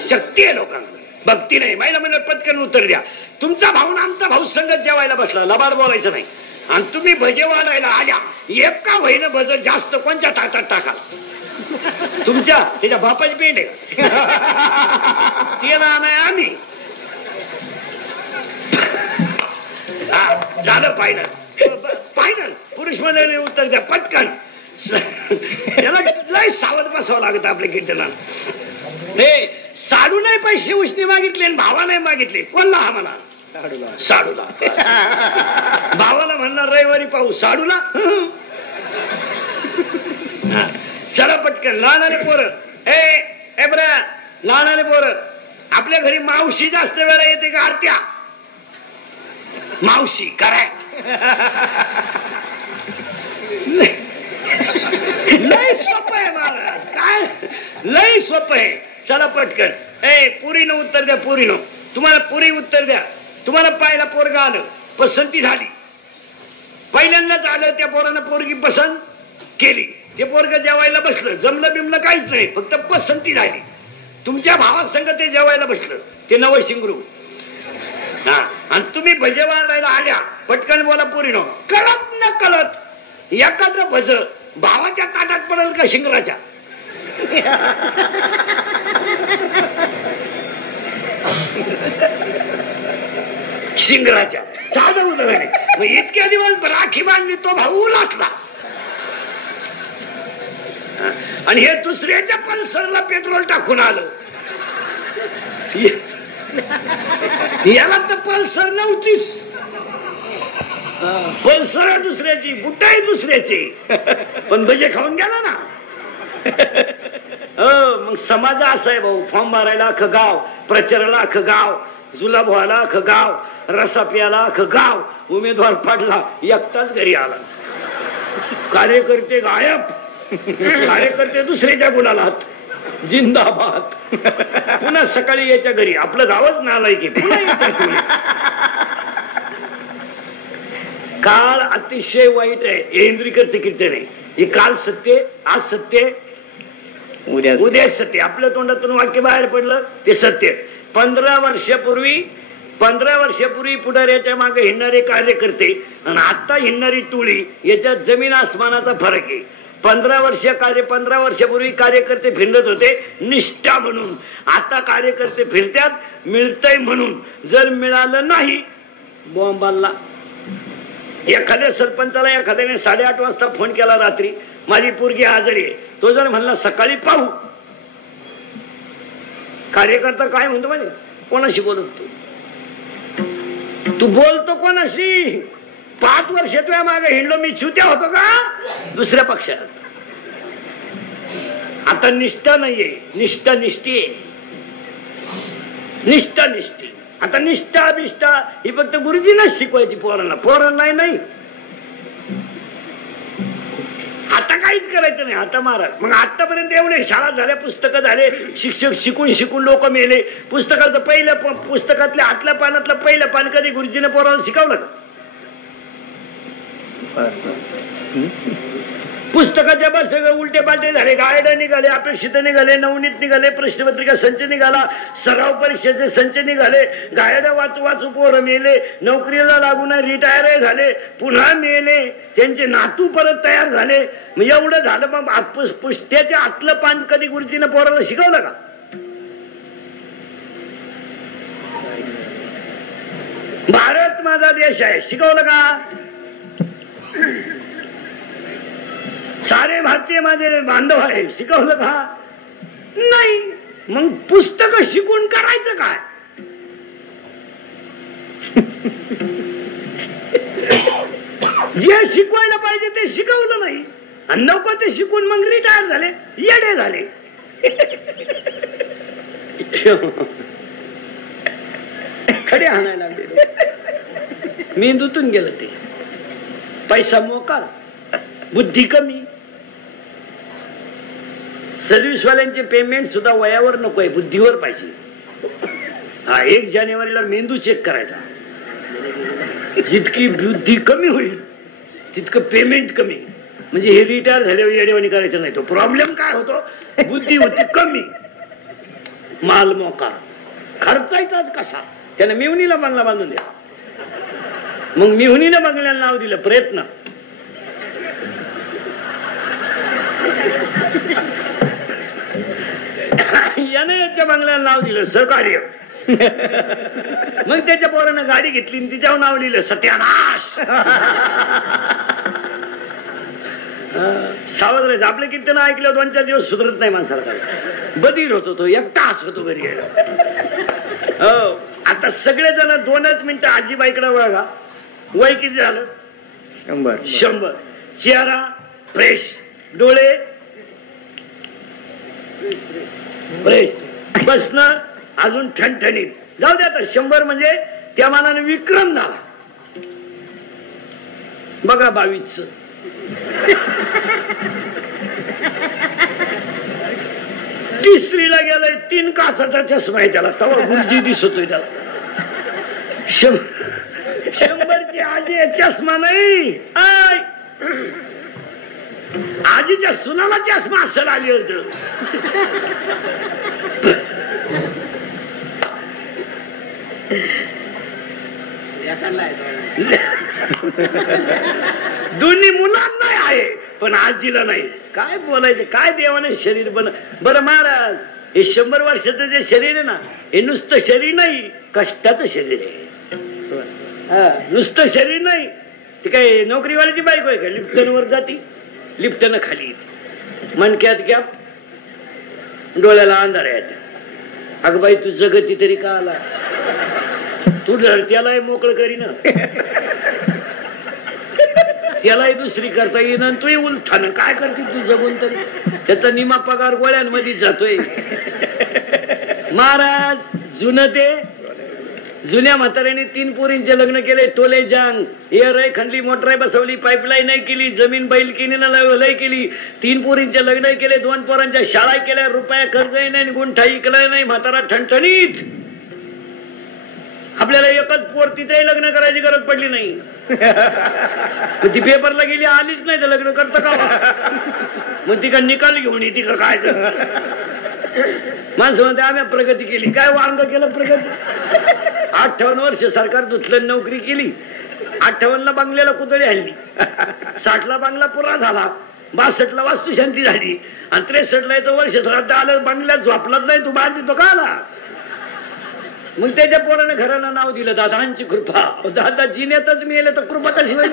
शक्ती आहे लोकांना, भक्ती नाही. महिला म्हणलं पटकन उत्तर द्या. तुमचा भाऊ ना आमचा भाऊ संगत जेवायला बसला, लबाड बोलायचं नाही. आणि तुम्ही भजे वाढायला आल्या, एका वहीनं भज जास्त कोणत्या ताटात टाकाल? तुमच्या त्याच्या बापाची पेंड आहे ते ना नाही आम्ही. झालं फायनल. फायनल पुरुष मंडळी उत्तर द्या पटकन. त्याला लय सावध बसावं लागत आपल्या कीर्तनाला. हे साडू नाही पैसे उष्णी मागितले आणि भावा नाही मागितले. कोणला हा म्हणा? साडूला. भावाला म्हणणार रविवारी पाहू, साडूला चला पटकन. लहानारे पोरं, ए बरं लहानारे पोरं, आपल्या घरी मावशी जास्त वेळा येते का आरत्या? मावशी कराय लय सोपं आहे महाराज, काय लय सोपं आहे. चला पटकन. पुरीनं उत्तर द्या. पुरीनं तुम्हाला पुरी उत्तर द्या. तुम्हाला पाहिला पोरगा आलं, पसंती झाली, पहिल्यांदाच आलं, त्या पोरानं पोरगी पसंत केली, ते पोरग जेवायला बसलं, जमलं बिमलं काहीच नाही, फक्त पसंती झाली. तुमच्या भावात संग ते जेवायला बसलं, ते नवं शिंगरू. हा, आणि तुम्ही भजे वाढायला आल्या, पटकन बोला पोरीनो. कळत न कळत एखादं भज भावाच्या ताटात पडेल का शिंगराच्या? शिंगराच्या. साधं उदाहरण आहे. मग इतक्या दिवस राखी बांधली, तो भाऊ उलाटला आणि हे दुसऱ्याच्या पल्सरला पेट्रोल टाकून आलं. याला तर पल्सर नव्हतीच, पल्सर दुसऱ्याची, बुटाही दुसऱ्याची, पण भजे खाऊन गेला ना. मग समाज असा आहे भाऊ. फॉर्म मारायला अख्खं गाव, प्रचाराला अख्खं गाव, जुलाब व्हायला अख्खं गाव, रसा प्यायला अख्खं गाव. उमेदवार पडला, एकटाच घरी आला. कार्यकर्ते गायब, कार्यकर्ते दुसऱ्याच्या गुणाला जिंदाबाद. पुन्हा सकाळी याच्या घरी, आपलं गावच नालाय की. काळ अतिशय वाईट आहे. इंद्रिकरचं कीर्तन आहे. हे काल सत्य, आज सत्य, उद्या सत्य. आपल्या तोंडातून वाक्य बाहेर पडलं ते सत्य. 15 वर्षापूर्वी पुढाऱ्याच्या मागे हिंडणारे कार्यकर्ते आणि आता हिंडणारी टोळी, याच्यात जमीन आसमानाचा फरक आहे. 15 वर्षापूर्वी कार्यकर्ते फिरत होते निष्ठा म्हणून, आता कार्यकर्ते फिरतात मिळतंय म्हणून. जर मिळालं नाही बॉम्बाला. एखाद्या सरपंचाला एखाद्याने 8:30 वाजता फोन केला रात्री, माझी पोरगी आजारी आहे. तो जर म्हणला सकाळी पाहू, कार्यकर्ता काय म्हणतो माहिती? कोणाशी बोलत तू बोलतो कोणाशी? 5 वर्ष तुझ्या मागे हिंडलो मी, चुत्या होतो का दुसऱ्या पक्षात? आता निष्ठा नाहीये, निष्ठा निष्ठी आहे. निष्ठा निष्ठी. आता निष्ठा बिष्ठा ही फक्त गुरुजींनाच शिकवायची पोरांना, पोरांना नाही. आता काहीच करायचं नाही. आता महाराज, मग आतापर्यंत एवढे शाळा झाल्या, पुस्तकं झाले, शिक्षक शिकून लोक मेले. पुस्तकाचं पहिलं, पुस्तकातल्या आतल्या पानातलं पहिलं पान कधी गुरुजीने पोरांना शिकवलं का? पुस्तकाच्या बस सगळे उलटे पालटे झाले. गायड निघाले, अपेक्षित निघाले, नवनीत निघाले, प्रश्नपत्रिका संच निघाला, सराव परीक्षेचे संच निघाले. गायड वाचू पोरं मेले, नोकरीला लागून रिटायर झाले, पुन्हा मेले, त्यांचे नातू परत तयार झाले. मग एवढं झालं, मग पुष्ट्याच्या आतलं पान कधी गुरुजीने पोराला शिकवलं का? भारत माझा देश आहे, शिकवलं का? सारे भारतीय माझे बांधव आहे, शिकवलं का? नाही. मग पुस्तक शिकून करायचं काय? जे शिकवायला पाहिजे ते शिकवलं नाही, आणि नको ते शिकून मग रिटायर झाले, येडे झाले. खडे आणायला लागले, मेंदूतून गेलं ते. पैसा मोकार, बुद्धी कमी. सर्व्हिसवाल्यांचे पेमेंट सुद्धा वयावर नको आहे, बुद्धीवर पाहिजे. 1 जानेवारीला मेंदू चेक करायचा. जितकी बुद्धी कमी होईल तितकं पेमेंट कमी. म्हणजे हे रिटायर झाल्यावर येडेवाणी करायचं नाही. तो प्रॉब्लेम काय होतो, बुद्धी होती कमी, माल मोकार, खर्चायचाच कसा. त्याने मिवणीला बंगला बांधून दिला. मग मिवणीला बंगल्याला नाव दिलं प्रयत्न. याने याच्या बंगल्याला नाव दिलं सहकार्य. मग त्याच्या पोरानं गाडी घेतली आणि तिच्यावर नाव लिहिलं सत्यानाश. सावध राहायचं. आपले कीर्तन ऐकलं 2-4 दिवस सुधरत नाही माणसाला. काय बधीर होतो तो, एकटा हसतो घरी यायला. हो, आता सगळेजण 2च मिनिटं आजीबाईकडे बघा. वय किती झालं? 100. चेहरा फ्रेश, डोळे फ्रेश, बसणं अजून ठणठणीत. जाऊ दे आता 100 म्हणजे त्या मानाने विक्रम झाला. बघा 22च. तिसरीला गेलाय, 3 काचाचा चष्मा आहे त्याला. तवा गुरुजी दिसतोय त्याला. 100ची आजी चष्मा नाही, आजीच्या सुनाला चष्मा असं आली होत. दोन्ही मुलांना आहे पण आजीला नाही. काय बोलायचं, काय देवाने शरीर बरं महाराज. हे 100 वर्षाचं जे शरीर आहे ना, हे नुसतं शरीर नाही, कष्टाचं शरीर आहे. नुसतं शरीर नाही. ते काय नोकरीवाल्याची बायको आहे का? लिफ्टनवर जाती, लिफ्टनं खाली येते, मनक्यात गॅप, डोळ्याला अंधार येते. अगं बाई तू जगती तरी का आला? तू त्यालाही मोकळ करी ना, त्यालाही दुसरी करता येईन. तू उलथान काय करते तू जगून तरी? त्याचा निमा पगार गोळ्यांमध्ये जातोय. महाराज जुनं ते जुन्या म्हाताऱ्याने 3 पोरींचे लग्न केले. टोले जांग, एअर आहे, खंडली मोटर बसवली, पाईपलाईन नाही केली, जमीन बैल किनीला लय केली. 3 पोरींचे लग्न केले, 2 पोरांच्या शाळा केल्या, रुपया कर्ज नाही, गुंठा इकला नाही, म्हातारा ठणठणीत. आपल्याला एकच पोर, तिथेही लग्न करायची गरज पडली नाही. ती पेपरला गेली, आलीच नाही तर लग्न करतं का? मग ती का निकाल घेऊन येते का काय? माणसं म्हणते आम्ही प्रगती केली. काय वांग केलं प्रगती? 58 वर्ष सरकार धुतलं, नोकरी केली. 58ला बंगल्याला कुदळी हल्ली, 60ला बंगला पुरा झाला, 62ला वास्तुशांती झाली, आणि 63ला येतं वर्ष श्राद्ध आलं, बंगल्यात झोपलाच नाही. तू बांध तो का आला? मग त्याच्या पोराने घराला नाव दिलं दादांची कृपा. दादा जिन्यातच मिळेल तर कृपा कशी होईल?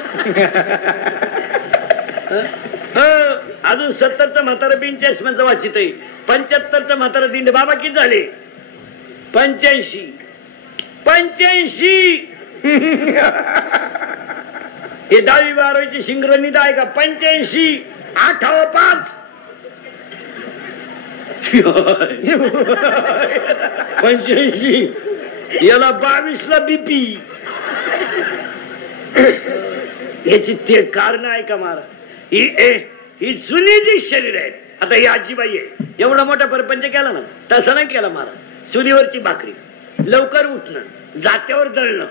अजून 70चं म्हातारा 45 वाचित आहे. 75चं म्हातारा दिंड. बाबा किती झाले? 85. हे 10वी-12वीची शिंगरणीत आहे का? 85. 8-5 85. याला 22ला बीपी. याची ते कारण आहे का महाराज? ही जुनी जी शरीर आहेत. आता ही आजीबाई आहे, एवढा मोठा परपंच केला ना, तसं नाही केला महाराज. चुलीवरची भाकरी, लवकर उठणं, जात्यावर दळणं,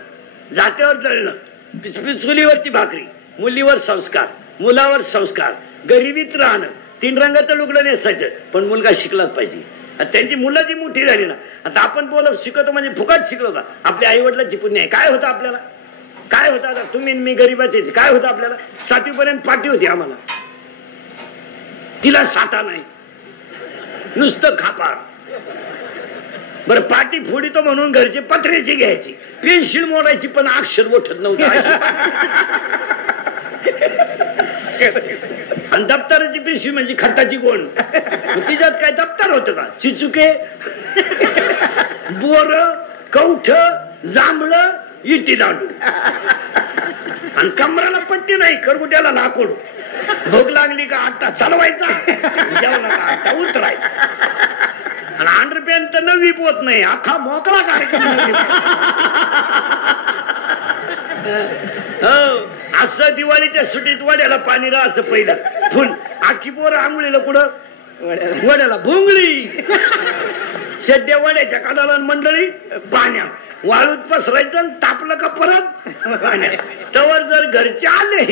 चुलीवरची भाकरी, मुलीवर संस्कार, मुलावर संस्कार, गरिबीत राहणं, 3 रंगाचं लुगडं नेसायचं, पण मुलगा शिकलाच पाहिजे. त्यांची मुलं जी मोठी झाली ना, आता आपण बोलत शिकवतो म्हणजे फुकट शिकलो का? आपल्या आई वडिलांची पुण्य आहे. काय होतं आपल्याला? काय होतं? आता तुम्ही मी गरीबाचे काय होतं आपल्याला? 7वी पर्यंत पाटी होती आम्हाला. तिला साठा नाही, नुसतं खापार. बरं पाटी फोडीतो म्हणून घरचे पत्र्याची घ्यायची, पेन्शिल मोडायची, पण अक्षर मोठत नव्हतं. आणि दप्तराची पिशवी म्हणजे खट्टाची गोण. तिच्यात काय दप्तर होतं का? चिचुके, बोर, कवठ, जांभळ, इटी दांडू, आणि कमराला पट्टी नाही, करगुट्याला लाकूड. भूक लागली का आटा चालवायचा, जेवला का आटा उतरायचा. आणि अंडरपॅन तर नवी पोत नाही, अख्खा मोकळा कार्यक्रम. असं दिवाळीच्या सुटीत वड्याला पाणी राहायचं. पहिलं फुल आखी पोरं आंघोळीला कुठं? वड्याला भोंगळी, सध्या वड्याच्या काढाला मंडळी पाण्यात वाळूत पसरायचं, तापलं का परत पाण्यात. तवर जर घरचे आले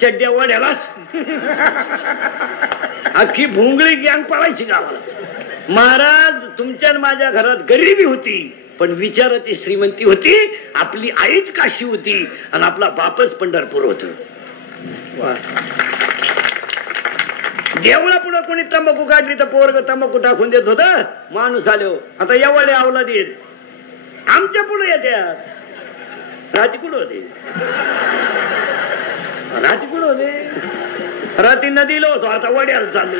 चड्ड्या वाड्यालाच अख्खी भोंगळी गँग पळायची गावाला. महाराज तुमच्या माझ्या घरात गरिबी होती पण विचाराची श्रीमंती होती. आपली आईच काशी होती आणि आपला बापच पंढरपूर होत. देवळा पुढे कोणी तंबाखू काढली तर पोरग तंबाखू टाकून देत होत. माणूस आलो आता एवढे आवला देत आमच्या पुढे येत्यात. राती कुठं होते राती कुठं होते राती नदीला होतो आता वड्याला चालू.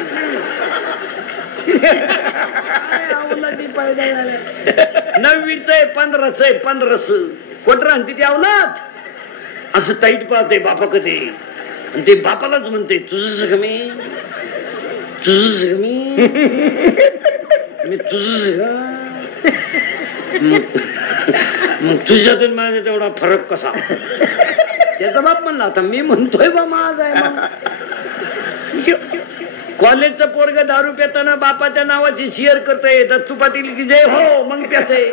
नववीच आहे 15च आहे 15च कोटर आणते ती अवलात असं ताईट पाहते बापा कधी आणि ते बापालाच म्हणते तुझंच कमी तुझंच कमी मी तुझंच का मग तुझ्यातून माझा तेवढा फरक कसा. त्याचा बाप म्हणला आता मी म्हणतोय बा माझ आहे. कॉलेजचं पोरग दारू पेताना बापाच्या नावाची शेअर करतय दत्तू पाटील की जय हो मग प्याते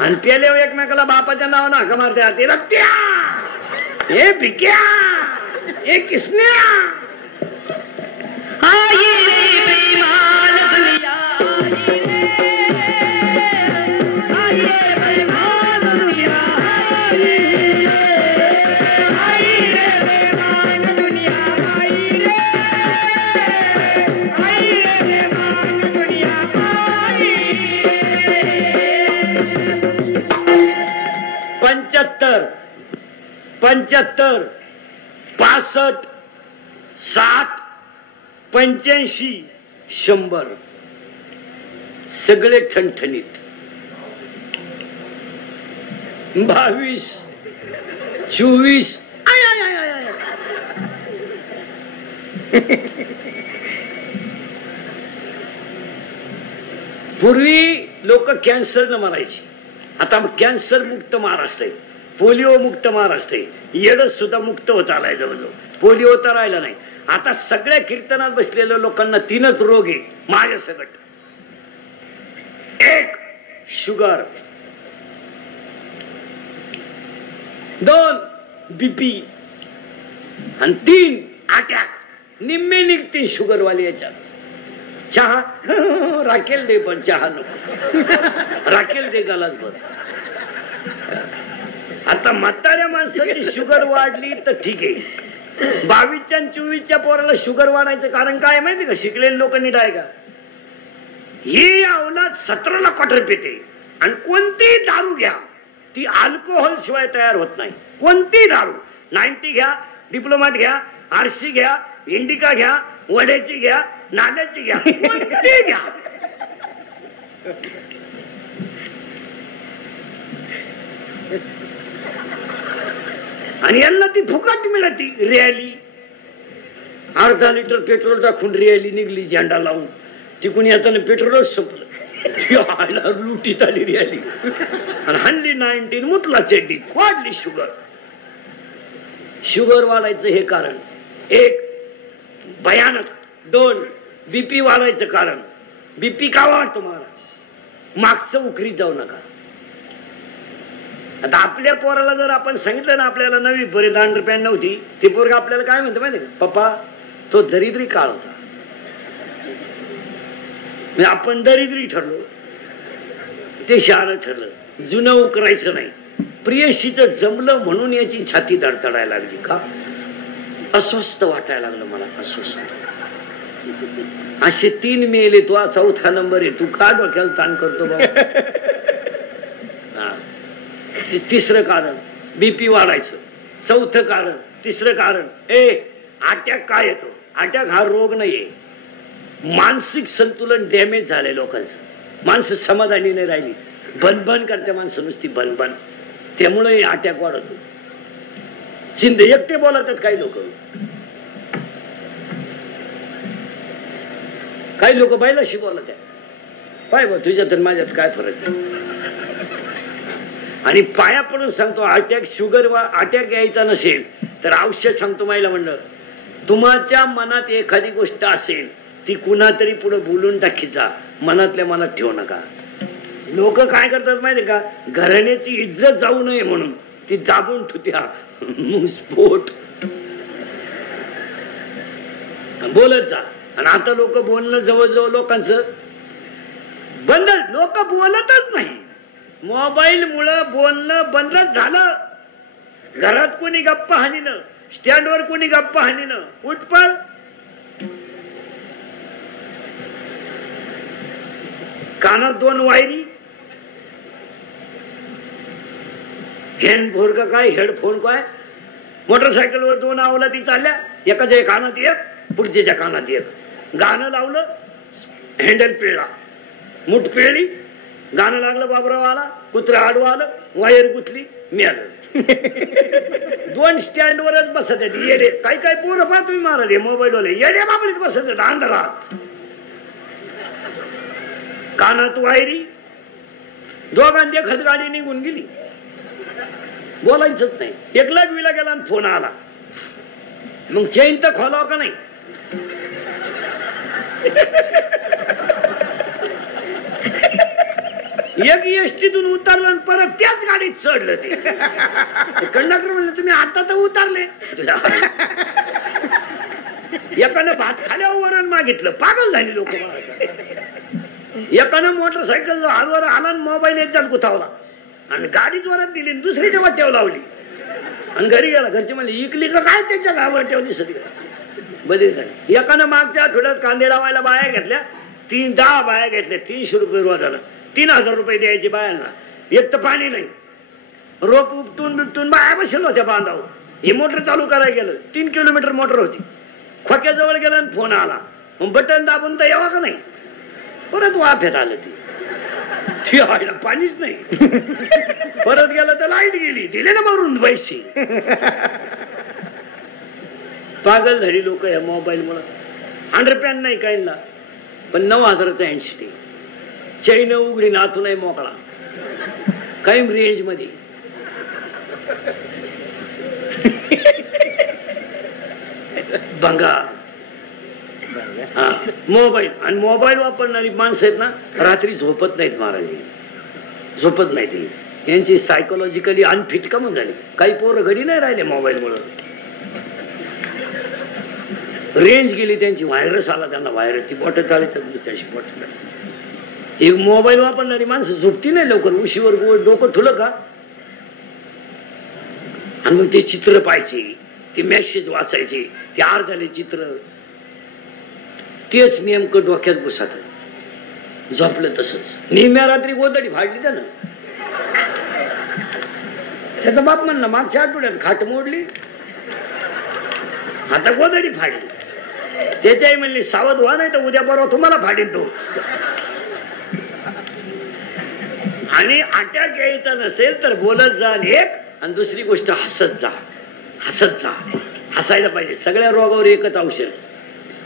आणि प्याल्यावर एकमेकाला बापाच्या नावानं हाका मारते रक्त्या हे भिक्या हे किसन्या. पंच्याहत्तर 65 60 85 100 सगळे ठणठणीत. 22 24 पूर्वी लोक कॅन्सर न मरायची. आता कॅन्सर मुक्त महाराष्ट्र आहे. पोलिओ मुक्त महाराष्ट्र आहे. येडच सुद्धा मुक्त होत आलाय जवळजवळ. पोलिओ तर राहिला नाही. आता सगळ्या कीर्तनात बसलेल्या लोकांना 3च रोग आहे माझ्या सकट. 1 शुगर, 2 बीपी आणि 3 अटॅक. निम्मे निघते शुगरवाले याच्यात. चहा राखेल दे पण चहा नको राखेल दे गलास बर. आता म्हाताऱ्या माणसाची शुगर वाढली तर ठीक आहे. 22च्या आणि 24च्या पोराला शुगर वाढायचं कारण काय माहिती का. शिकलेले लोक नीट आहे का. ही अवलाद 17ला क्वार्टर पेते आणि कोणतीही दारू घ्या ती अल्कोहोल शिवाय तयार होत नाही. कोणतीही दारू 90 घ्या, डिप्लोमाट घ्या, आरसी घ्या, इंडिका घ्या, वड्याची घ्या, नाल्याची घ्या, कोणती घ्या. आणि यांना ती फुकट मिळती. रॅली अर्धा लिटर पेट्रोल टाकून रॅली निघली झेंडा लावून. तिकून येताना पेट्रोलच संपलं. लुटीत आली रॅली आणि हल्ली 19 मुतला चड्डीत. वाढली शुगर. शुगर वाढायचं हे कारण 1 भयानक. 2 बीपी वाढायचं कारण. बीपी का वाढतो मला मागचं उकरीत जाऊ नका. आता आपल्या पोराला जर आपण सांगितलं ना आपल्याला नवी बरी दांडरपॅन नव्हती ते पोरग आपल्याला काय म्हणतं माहिती का. पप्पा तो दरिद्री काळ होता. आपण दरिद्री ठरलो ते शहाणं ठरलं. जुनं उकरायचं नाही. प्रियशीच जमलं म्हणून याची छाती धडधडायला लागली का. अस्वस्थ वाटायला लागलं मला. अस्वस्थ. असे 3 मेले. तो 4था नंबर आहे. तू का डोक्याला ताण करतो बाबा. 3रं कारण बीपी वाढायचं. 4थं कारण 3रं कारण अटॅक काय येतो. अटॅक हा रोग नाहीये. मानसिक संतुलन डॅमेज झालंय लोकांचं. माणसं समाधानी नाही राहिली. बनबन करते माणसं नुसती बनबन. त्यामुळे अटॅक वाढतो. शिंदे एकटे बोलतात काही लोक. काही लोक बैलाशी बोलत आहे. पाय बा तुझ्यात माझ्यात काय फरक आहे. आणि पाया पडून सांगतो अटॅक शुगर अटॅक यायचा नसेल तर औषध सांगतो मायला म्हणलं. तुमच्या मनात एखादी गोष्ट असेल ती कुणा तरी पुढे बोलून टाकीचा. मनातल्या मनात ठेवू नका. लोक काय करतात माहिती का घराण्याची इज्जत जाऊ नये म्हणून ती दाबून ठेवत्या. मग स्फोट बोलत जा. आणि आता लोक बोलणं जवळजवळ लोकांचं बंद, लोक बोलतच नाही. मोबाईल मुळे बोलणं बंदच झालं. घरात कोणी गप्पा हाणीनं, स्टँडवर कोणी गप्पा हाणीनं, उठपळ. कानात 2 वायरी, हँडफोन का काय, हेडफोन काय, मोटरसायकलवर 2 अवलादी चालल्या, एकाच्या कानात एक, पुढच्या कानात एक. गाणं लावलं, हँडल पिळला, मूठ पिळली, गाणं लागलं, बाबराव आला, कुत्रा आडवा आलं, वायर गुतली, मी आलं. 2 स्टँडवरच बसत येडे. काही काही पोरं पहा तुम्ही महाराज मोबाईल वाले येडे बाबळीत बसत अंधारात. कानात वायरी, दोघांची एखाद गाडी निघून गेली, बोलायचंच नाही. एकला विला गेला आणि फोन आला, मग चैन तर खोलाव का नाही. एक एसटीतून उतरलं आणि परत त्याच गाडीत चढलं. ते कंडक्टर म्हणलं तुम्ही आता तर उतरले. एकानं भात खाल्यावर वरण मागितलं, पागल झाली लोक. एकानं मोटरसायकल हलवर आला आणि मोबाईल याच्यात गुतावला आणि गाडीच वरात दिली, दुसरीच्या वाट्यावर लावली आणि घरी गेला. घरचे म्हणले इकली का काय त्याच्या गावाट्यावर दिसत. बदल झाली. एकानं मागच्या आठवड्यात कांदे लावायला बाया घेतल्या, 10 बाया घेतल्या, 300 रुपये रोजाला, 3000 रुपये द्यायचे बायांना. एक तर पाणी नाही, रोप उपटून बिपटून बाया बसलो होत्या बांधावर. हे मोटर चालू करायला गेलं, 3 किलोमीटर मोटर होती. खोक्याजवळ गेला आणि फोन आला, मग बटन दाबून तर यावा का नाही. परत वाफ्यात आलं ती व्हायला पाणीच नाही. परत गेलं तर लाईट गेली, दिले ना मारून पैसे. पागल झाली लोक या मोबाईल मुळे. अंडरपॅन नाही काढला पण 9000चा हँडसेट, चैन उघडी नातू नाही मोकळा, काही रेंज मध्ये. बंगा मोबाईल. आणि मोबाईल वापरणारी माणसं आहेत ना, रात्री झोपत नाहीत महाराज, झोपत नाहीत. यांची सायकोलॉजिकली अनफिट का म्हणून झाली. काही पोरं घडी नाही राहिले मोबाईल मुळे. रेंज गेली त्यांची, व्हायरस आला त्यांना. व्हायरस ती बॉटल चालत दुसऱ्याशी बॉटल. एक मोबाईल वापरणारी माणसं झोपती नाही लवकर. उशीवर डोकं ठुलं का आणि मग ते चित्र पाहायचे, ते मेसेज वाचायचे, ते अर्धाले चित्र, तेच नेमकं डोक्यात घुसत. झोपलं तसंच. निम्या रात्री गोदडी फाडली त्यानं. त्याचा बाप म्हणला मागच्या आठवड्यात खाट मोडली, आता गोदडी फाडली. त्याच्याही म्हणली सावध व्हा नाही तर उद्या परवा तुम्हाला फाडील तो. आणि अटॅक यायचा नसेल तर बोलत जा एक, आणि दुसरी गोष्ट हसत जा, हसत जा. हसायला पाहिजे. सगळ्या रोगावर एकच औषध,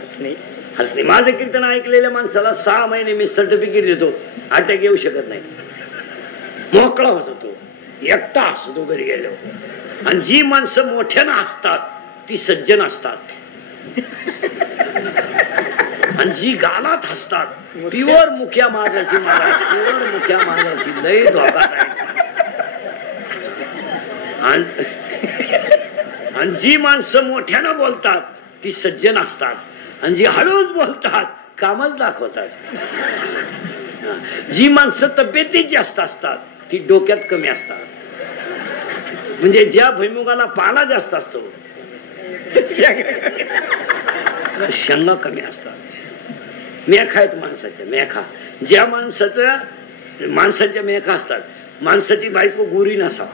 हसणे. माझं कीर्तन ऐकलेल्या माणसाला 6 महिने मी सर्टिफिकेट देतो, अटॅक येऊ शकत नाही. मोकळा होतो तो, एकटा हसतो घरी गेल्यावर. आणि जी माणसं मोठ्यानं हसतात ती सज्जन असतात, आणि जी गालात हसतात प्युअर मुख्या माझाची, मला प्युअर मुख्या माझाची लय धोकादायक. आणि जी माणसं मोठ्यानं बोलतात ती सज्जन असतात, आणि जी हळूच बोलतात कामच दाखवतात. जी माणसं तब्येतीत जास्त असतात ती डोक्यात कमी असतात. म्हणजे ज्या भुईमुगाला पाला जास्त असतो शेंगा कमी असतात. मेखा आहेत माणसाच्या, मेखा. ज्या माणसाच्या मेखा असतात. माणसाची बायको गोरी नसावा,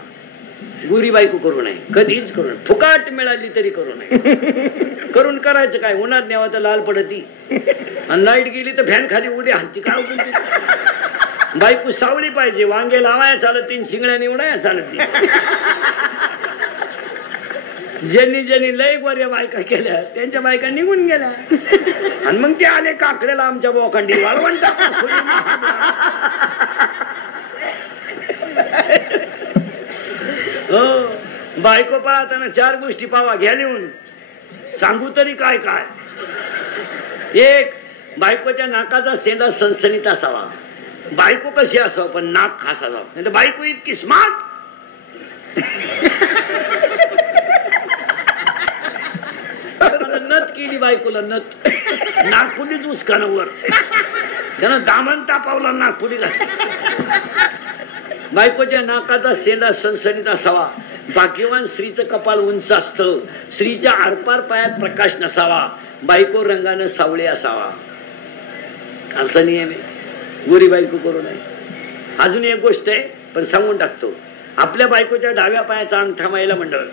गोरी बायको करू नये, कधीच करू नये. फुकाट मिळाली तरी करू नये. करून करायचं काय, उन्हात न्यावा तर लाल पडती, आणि लाईट गेली तर फॅन खाली उडी हाती. काय बायको सावली पाहिजे. वांगे लावाया चालत तीन, शिंगड्या निवडाया चालत. ज्यांनी ज्यांनी लय गोऱ्या बायका केल्या त्यांच्या बायका निघून गेल्या, आणि मग ते आले काकड्याला आमच्या बोखंडी वाळवंटा. हो, बायको पाहताना 4 गोष्टी पावा घ्या लिहून. सांगू तरी काय काय. एक, बायकोच्या नाकाचा सेंडा सणसणीत असावा. बायको कशी असावं पण नाक खास असावं, नाही तर बायको इतकी स्मार्ट. नथ केली बायकोला नथ, नागपुडीच उचकानवर त्यानं दामन तापावला नागपुडी घातली. बायकोच्या नाकाचा शेंडा सणसणीत असावा, भाग्यवान स्त्रीचं कपाळ उंच असतं, स्त्रीच्या आरपार पायात प्रकाश नसावा, बायको रंगानं सावळी असावा, असा नियम आहे. गोरी बायको करू नये. अजून एक गोष्ट आहे पण सांगून टाकतो. आपल्या बायकोच्या डाव्या पायाचा अंगठा महिला मंडळ,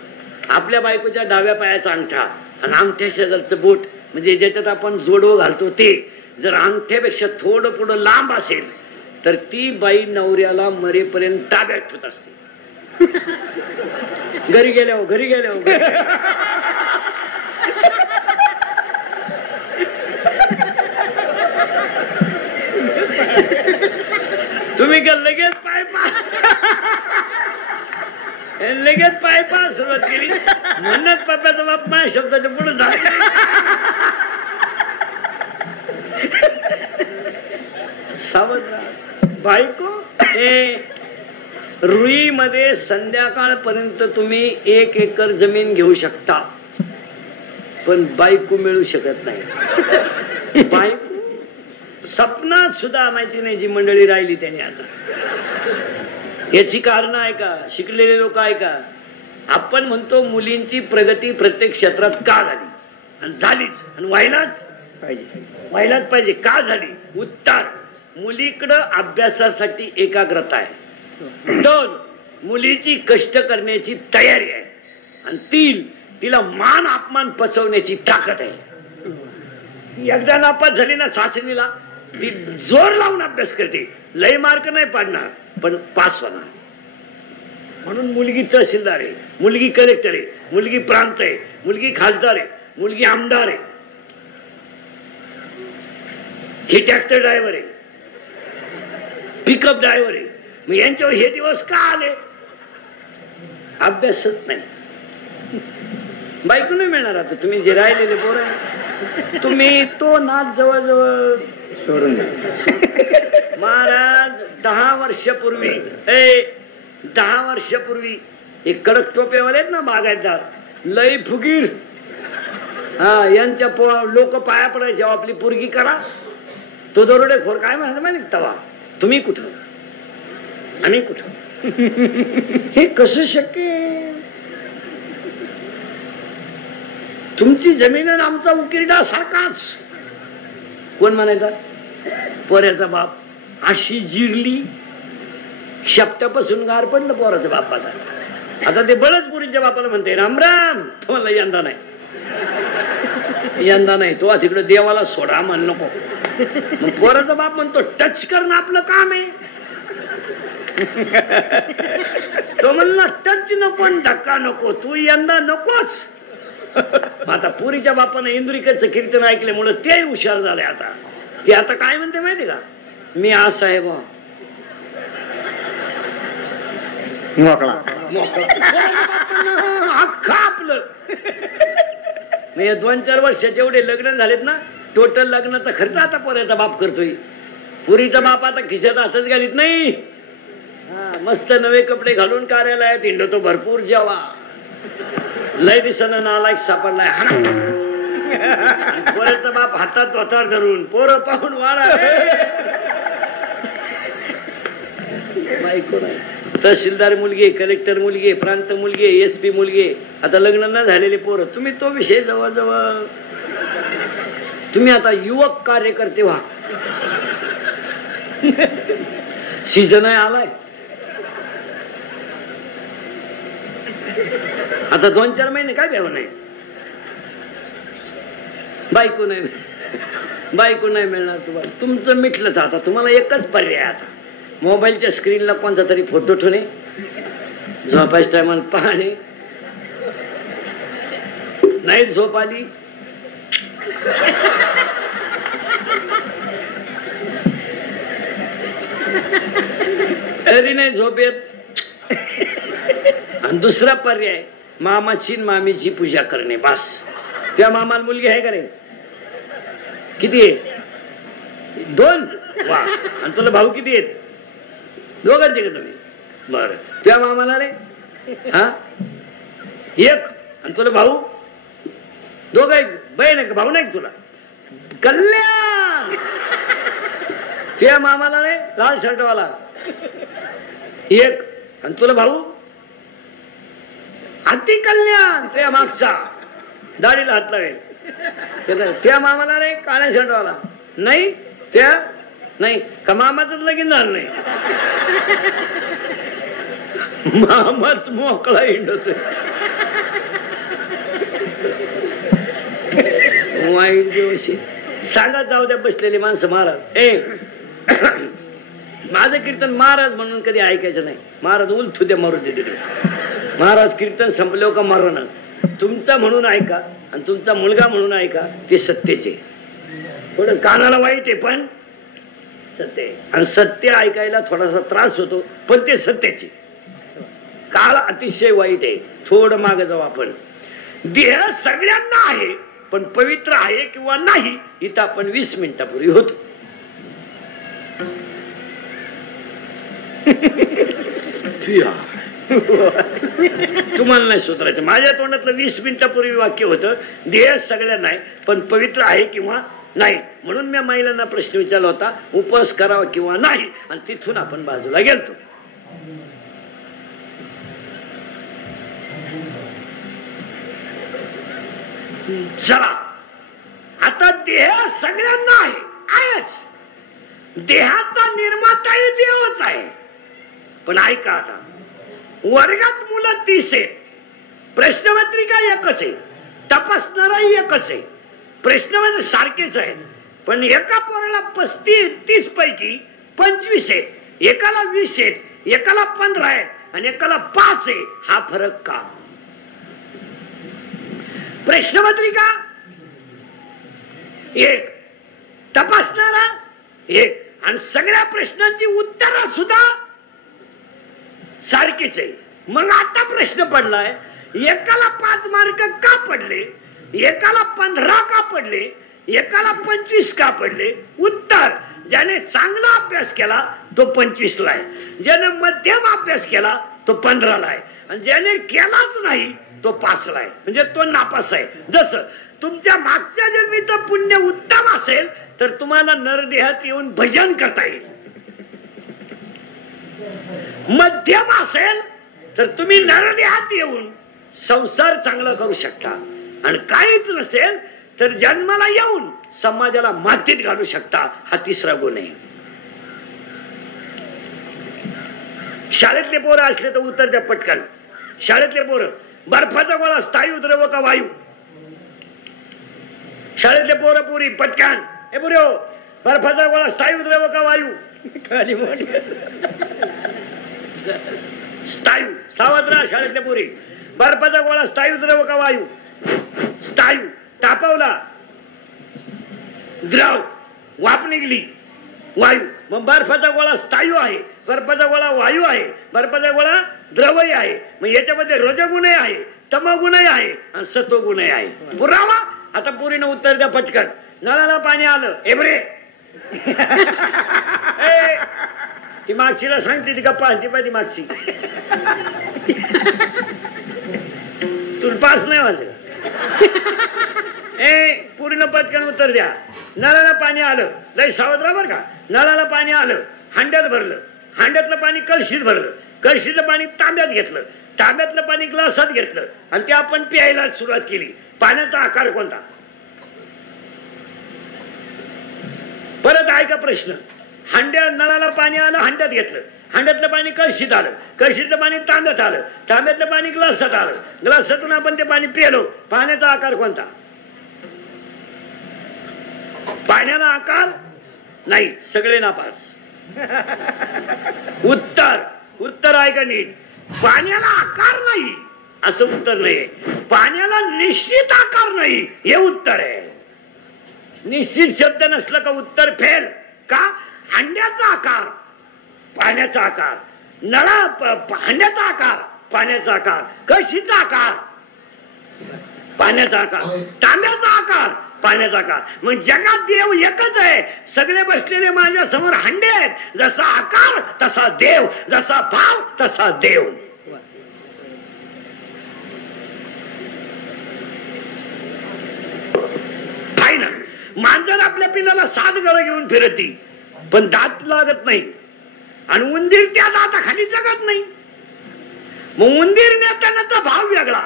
आपल्या बायकोच्या डाव्या पायाचा अंगठा आणि अंगठ्या शेजारचं बोट म्हणजे ज्याच्यात आपण जोडवं घालतो ते जर अंगठ्यापेक्षा थोडं पुढं लांब असेल तर ती बाई नवऱ्याला मरेपर्यंत ताब्यात ठेवत असते. घरी गेल्यावर तुम्ही का लगेच पाय सुरुवात केली म्हणत पप्पाचा बाप माझ्या शब्दाच्या पुढे झाला. सावध बायको हे रुईमध्ये संध्याकाळपर्यंत तुम्ही 1 एकर जमीन घेऊ शकता पण बायको मिळू शकत नाही. बायको सपनात सुद्धा माहिती नाही जी मंडळी राहिली त्याने आता. याची कारण आहे का? शिकलेले लोक आहे का? आपण म्हणतो मुलींची प्रगती प्रत्येक क्षेत्रात का झाली आणि झालीच आणि व्हायलाच पाहिजे. का झाली? उत्तर, मुलीकडं अभ्यासासाठी एकाग्रता आहे. 2, मुलीची कष्ट करण्याची तयारी आहे आणि 3, तिला मान अपमान पचवण्याची ताकद आहे. एकदा नापास झाली ना चाचणीला ती जोर लावून अभ्यास करते. लय मार्क नाही पाडणार पण पास होणार. म्हणून मुलगी तहसीलदार आहे, मुलगी कलेक्टर आहे, मुलगी प्रांत आहे, मुलगी खासदार आहे, मुलगी आमदार आहे, ही ट्रॅक्टर ड्रायव्हर आहे, पिकअप ड्रायव्हर आहे. मग यांच्यावर हे दिवस का आले? अभ्यासच नाही. बायको नाही मिळणार. आता तुम्ही जे राहिलेले पोरं तुम्ही तो नाच जवळजवळ सोडून महाराज 10 वर्षापूर्वी 10 वर्षापूर्वी एक कडक टोपेवाले आहेत ना बागायतदार, लई फुगीर, यांच्या लोक पाया पडायचे आपली पोरगी करा. तो दरोडेखोर काय म्हणायचं माहिती तवा, तुम्ही कुठं आम्ही कुठं, हे कसं शक्य? तुमची जमीन आणि आमचा उकिरडा सारखाच. कोण म्हणायचा? पोऱ्याचा बाप. अशी जिरली शब्दापासून गार पडलं पोराच्या बापाचा. आता ते बळजपुरीच्या बापाला म्हणते राम राम. तुम्हाला यंदा नाही तो तिकडे देवाला सोडा म्हण नको. मग पोराचा बाप म्हणतो टच करणं आपलं काम आहे. तो म्हणला टच नको धक्का नको, तू यंदा नकोच. आता पुरीच्या बापानं इंद्रिकेचं कीर्तन ऐकल्यामुळे ते हुशार झाले. आता ते आता काय म्हणते माहिती का? मी असा आहे बा अख्खा आपलं. मी 2-4 वर्षाचे एवढे लग्न झालेत ना, टोटल लग्नाचा खर्च आता पोऱ्याचा बाप करतोय. पुरीचा बाप आता खिशात हातच घालीत नाही. मस्त नवे कपडे घालून कार्यालयात हिंडतो भरपूर जेवा. लय दिसना नालायक सापडलाय. पोऱ्याचा बाप हातात वतार धरून पोरं पाहून वाळा. बायको नाही. तहसीलदार मुलगी, कलेक्टर मुलगी, प्रांत मुलगी, SP मुलगी, आता लग्न न झालेले पोरं. तुम्ही तो विषय जवळजवळ तुम्ही आता युवक कार्यकर्ते व्हा. सीझन आहे आलाय. आता 2-4 महिने काय भ्याव नाही. बायको नाही मिळणार तुम्हाला. तुमचं मिटलंच. आता तुम्हाला एकच पर्याय. आता मोबाईलच्या स्क्रीनला कोणता तरी फोटो ठेवणे, झोपायच्या टायमाला पाहणे. नाही झोप आली तरी नाही झोप येत. आणि दुसरा पर्याय मामाची मामीची पूजा करणे. बस. त्या मामाला मुलगी आहे का रे? किती आहे? 2. वा. आणि तुला भाऊ किती आहेत? 2घांचे का तुम्ही? बर. त्या मामाला रे 1. आणि तुला भाऊ 2 आहेत. बहीण आहे भाऊ नाही तुला कल्याण त्या मामाला रे लाल शर्टवाला एक आणि तुला भाऊ अति कल्याण त्या मागचा दाढीला हात लावेल त्या मामाला रे काळ्या शर्टवाला नाही त्या नाही का मामाच लगीन झालं नाही मामाच मोकळा हिंडतोय वाईट दिवशी सांगा जाऊ द्या बसलेली माणसं महाराज माझं कीर्तन महाराज म्हणून कधी ऐकायचं नाही महाराज उलथू दे मारू दे तिकडे महाराज कीर्तन संपलं का मरण तुमचा म्हणून ऐका आणि तुमचा मुलगा म्हणून ऐका ते सत्याचे थोडं कानाला वाईट आहे पण सत्य आणि सत्य ऐकायला थोडासा त्रास होतो पण ते सत्याचे काळ अतिशय वाईट आहे थोडं मागे जाऊ आपण देह सगळ्यांना आहे पण पवित्र आहे किंवा नाही इथं आपण 20 मिनिटापूर्वी होतो तुम्हाला नाही सुधारायचं माझ्या तोंडातलं 20 मिनिटापूर्वी वाक्य होतं देह सगळ्यांना आहे पण पवित्र आहे किंवा नाही म्हणून मी महिलांना प्रश्न विचारला होता उपवास करावा किंवा नाही आणि तिथून आपण बाजूला गेलतो चला आता देह सगळ्यांना आहेच देहाचा निर्माताही देवच आहे पण ऐका आता वर्गात मुलं 30 आहेत प्रश्नपत्रिका एकच आहे तपासणाराही एकच आहे प्रश्न म्हणजे सारखेच आहेत पण एका पोराला 30 पैकी 25 आहेत एकाला 20 आहेत एकाला 15 आहेत आणि एकाला 5 आहे हा फरक का प्रश्नपत्रिका एक तपासणारा एक आणि सगळ्या प्रश्नांची उत्तर सुद्धा सारखीच आहे मग आता प्रश्न पडलाय एकाला 5 मार्क का पडले एकाला 15 का पडले एकाला 25 का पडले उत्तर ज्याने चांगला अभ्यास केला तो 25 ला आहे ज्याने मध्यम अभ्यास केला तो 15 ला आहे आणि ज्याने केलाच नाही तो 5 ला आहे म्हणजे तो नापास आहे जसं तुमच्या मागच्या जन्मीचं पुण्य उत्तम असेल तर तुम्हाला नरदेहात येऊन भजन करता येईल मध्यम असेल तर तुम्ही नरदेहात येऊन संसार चांगला करू शकता आणि काहीच नसेल तर जन्माला येऊन समाजाला मातीत घालू शकता हा 3रा गुण आहे शाळेतले पोरं असले तर उत्तर द्या पटकन शाळेतले पोरं बर्फाचा गोळा स्थायू द्रव का वायू शाळेतले पोरं पुरी पटकन हे पुरे बर्फाचा गोळा स्थायू द्रव का वायू स्थायू सावध राहा शाळेतले पुरी बर्फाचा गोळा स्थायू द्रव का वायू स्थायू तापवला द्रव वाफ निघली वायू मग बर्फाचा गोळा स्थायू आहे बर्फाचा गोळा वायू आहे बर्फाचा गोळा द्रवही आहे मग याच्यामध्ये रजगुणही आहे तमगुणही आहे आणि सत्वगुणही आहे पुरावा आता पुरीनं उत्तर द्या पटकन नळाला पाणी आलं एवढे ती मागशीला सांगते ती गप्पा हलती पाहिजे मागशी तुला पास नाही वाजलं पूर्ण पटकन उत्तर द्या नळाला पाणी आलं लय सावध राहा बरं का नळाला पाणी आलं हांड्यात भरलं हांड्यातलं पाणी कळशीत भरलं कळशीतलं पाणी तांब्यात घेतलं तांब्यातलं पाणी ग्लासात घेतलं आणि ते आपण प्यायला सुरुवात केली पाण्याचा आकार कोणता परत ऐका प्रश्न हांड्या नळाला पाणी आलं हांड्यात घेतलं हांड्यातलं पाणी कळशीत आलं कळशीतलं पाणी तांब्यात आलं तांब्यातलं पाणी ग्लासात आलं ग्लासातून आपण ते पाणी पिलो पाण्याचा आकार कोणता पाण्याला आकार नाही सगळे नापास उत्तर उत्तर आहे का नीट पाण्याला आकार नाही असं उत्तर नाही पाण्याला निश्चित आकार नाही हे उत्तर आहे निश्चित शब्द नसलं का उत्तर फेल का हांड्याचा आकार पाण्याचा आकार नळा हांड्याचा आकार पाण्याचा आकार कळशीचा आकार पाण्याचा आकार तांब्याचा आकार पाण्याचा आकार मग जगात देव एकच आहे सगळे बसलेले माझ्या समोर हांडे आहेत जसा आकार तसा देव जसा भाव तसा देव मांजर आपल्या पिल्लाला 7 गळ घेऊन फिरती पण दात लागत नाही आणि उंदीर त्या दाताखाली जगत नाही. मग उंदीर नेतानाचा भाव वेगळा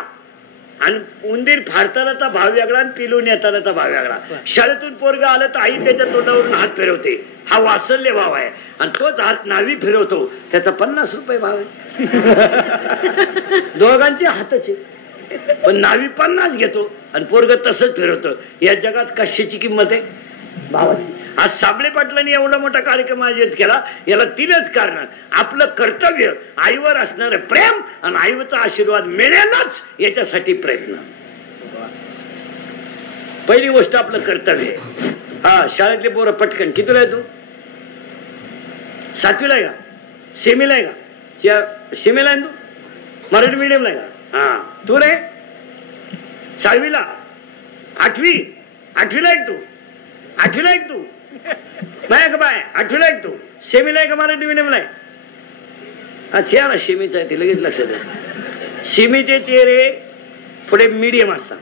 आणि उंदीर फाडतानाचा भाव वेगळा आणि पिलून नेतानाचा भाव वेगळा. शाळेतून पोरगा आलं तर आई त्याच्या तोंडावरून हात फिरवते, हा वासल्य भाव आहे. आणि तोच हात नावी फिरवतो, त्याचा 50 रुपये भाव आहे. दोघांचे हाताचे पण नावी 50 घेतो आणि पोरग तसंच फिरवतो. या जगात कशाची किंमत आहे? भावाची. आज साबळे पाटलांनी एवढा मोठा कार्यक्रम आयोजित केला, याला 3च कारण. आपलं कर्तव्य, आईवर असणारं प्रेम आणि आईचा आशीर्वाद मिळेलच याच्यासाठी प्रयत्न. पहिली गोष्ट आपलं कर्तव्य. हा, शाळेतले पोरं पटकन. कितीला आहे तू? 7वीला आहे का? सेमीला आहे का? सेमीला आहे तू? मराठी मीडियमला आहे का? हा. तू रे 6वीला? 8वीला आहे तू? 8वीला आहे तू? नाही का बाय? 8वीला आहे तू? सेमीला आहे का मराठी मीडियमला आहे? अच्छा, सेमीचा आहे ते लगेच लक्षात आहे. सेमीचे चेहरे थोडे मीडियम असतात.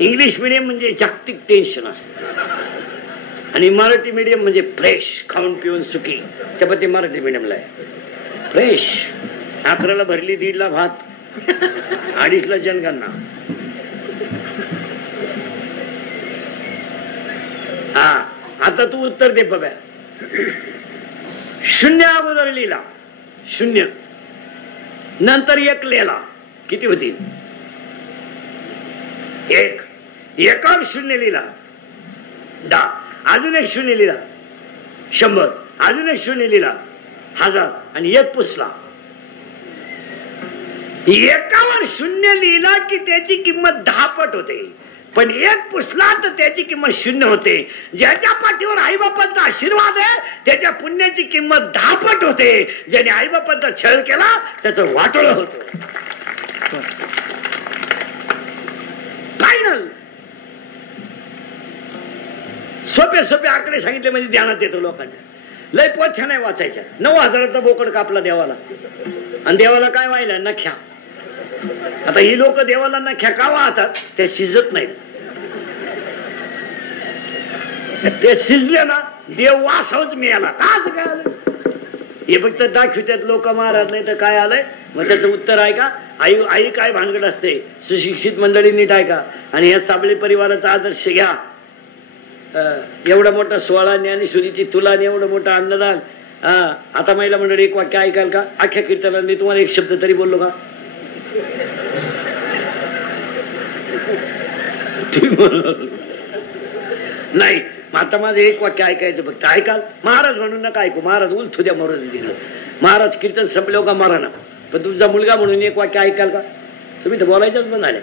इंग्लिश मीडियम म्हणजे जागतिक टेन्शन असत आणि मराठी मीडियम म्हणजे फ्रेश, खाऊन पिऊन सुखी. त्यामुळे ते मराठी मीडियमला आहे. फ्रेश. 11ला भरली, 1:30ला भात, 2:30ला जनगणना. हा, आता तू उत्तर दे बघा. 0 अगोदर लिहिला 0, नंतर 1 लिहिला, किती होतील? 1. 1 0 लिहिला 10, अजून 1 0 लिहिला 100, अजून 1 0 लिहिला 1000 आणि 1 पुसला. 1वर 0 लिहिला की त्याची किंमत 10 पट होते, पण 1 पुसला तर त्याची किंमत 0 होते. ज्याच्या पाठीवर आईबापांचा आशीर्वाद आहे त्याच्या पुण्याची किंमत 10 पट होते. ज्याने आईबापांचा छळ केला त्याचं वाटोळं होतं. फायनल. सोपे सोपे आकडे सांगितले म्हणजे ध्यानात येतो लोकांच्या. लय पोथ्या नाही वाचायच्या. 9,000चा बोकड कापला देवाला आणि देवाला काय व्हायला? नख्या. आता ही लोक देवाला नख्या का वाहतात? ते शिजत नाहीत. ते शिजले ना देव वासावच मिळाला. काच काय आलं हे फक्त दाखवितात लोक महाराज, नाही तर काय आलंय. मग त्याचं उत्तर आहे का? आई आई काय भानगड असते. सुशिक्षित मंडळी नीट आहे का? आणि या साबळे परिवाराचा आदर्श घ्या. एवढा मोठा 16 ज्ञानेश्वरीची तुला आणि एवढं मोठं अन्नदान. आता महिला मंडळी 1 वाक्य ऐकाल का? अख्ख्या कीर्तनात मी तुम्हाला 1 शब्द तरी बोललो का? नाही. आता माझं 1 वाक्य ऐकायचं फक्त. ऐकाल? महाराज म्हणून नका ऐकू. महाराज उलथू द्या मरून दिलं. महाराज कीर्तन संपलं का मरा नका. पण तुमचा मुलगा म्हणून 1 वाक्य ऐकाल का? तुम्ही तर बोलायचंच बंद झाले.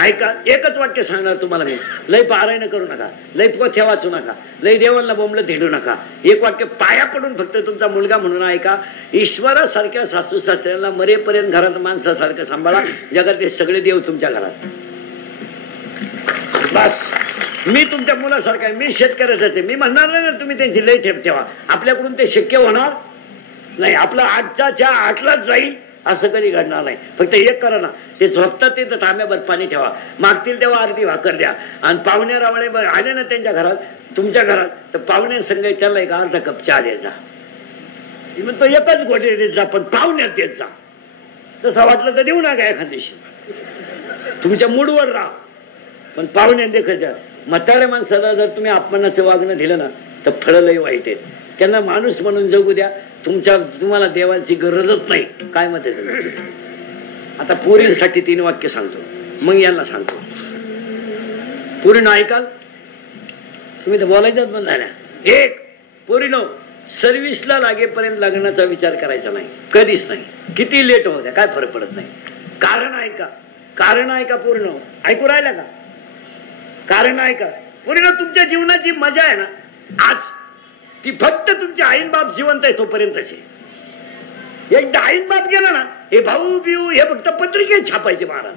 ऐका, 1च वाक्य सांगणार तुम्हाला मी. लय पारायण करू नका, लय पोथ्या वाचू नका, लय देवांना बोंबलं धेडू नका. 1 वाक्य पाया पडून फक्त तुमचा मुलगा म्हणून ऐका. ईश्वरासारख्या सासू सासऱ्यांना मरेपर्यंत घरात माणसासारखं सांभाळा. जगातले सगळे देव तुमच्या घरात. बस. मी तुमच्या मुलासारखा आहे. मी शेतकऱ्याच आहे. मी म्हणणार नाही ना तुम्ही त्यांची लय ठेप ठेवा. आपल्याकडून ते शक्य होणार नाही. आपलं 8च्या 8लाच जाईल असं कधी घडणार नाही. फक्त 1 करा ना, ते झोपतात ते तर तांब्याभर पाणी ठेवा. मागतील तेव्हा अर्धी भाकर द्या. आणि पाहुण्या रावळे आले ना त्यांच्या घरात, तुमच्या घरात, तर पाहुण्या संघ त्याला 1 अर्धा कप चहा द्यायचा. तो 1च गोटे देत जा, पण पाहुण्यात देत जा. तसं वाटलं तर देऊ नका एखाद्याशी. तुमच्या मूडवर राहा, पण पाहुण्यात देखत द्या. म्हाताऱ्या माणसाला जर तुम्ही अपमानाचं वागणं दिलं ना तर फळं लय वाईट आहेत. त्यांना माणूस म्हणून जगू द्या. तुम्हाला देवाची गरजच नाही. काय मत आहे? आता पोरींसाठी 3 वाक्य सांगतो, मग यांना सांगतो. पोरींनो ऐकाल? तुम्ही तर बोलायचंच बंद झाल्या. 1. पोरींनो, सर्व्हिसला लागेपर्यंत लग्नाचा विचार करायचा नाही, कधीच नाही. किती लेट होऊ द्या, काय फरक पडत नाही. कारण ऐका, कारण ऐका पोरींनो. ऐकू राहिल्या का? कारण ऐका पोरींनो. तुमच्या जीवनाची मजा आहे ना आज, ती फक्त तुमचे आईन बाप जिवंत आहे तोपर्यंतच आहे. एकदा आईन बाप गेला ना, हे भाऊ बिऊ हे फक्त पत्रिकेत छापायचे. महाराज,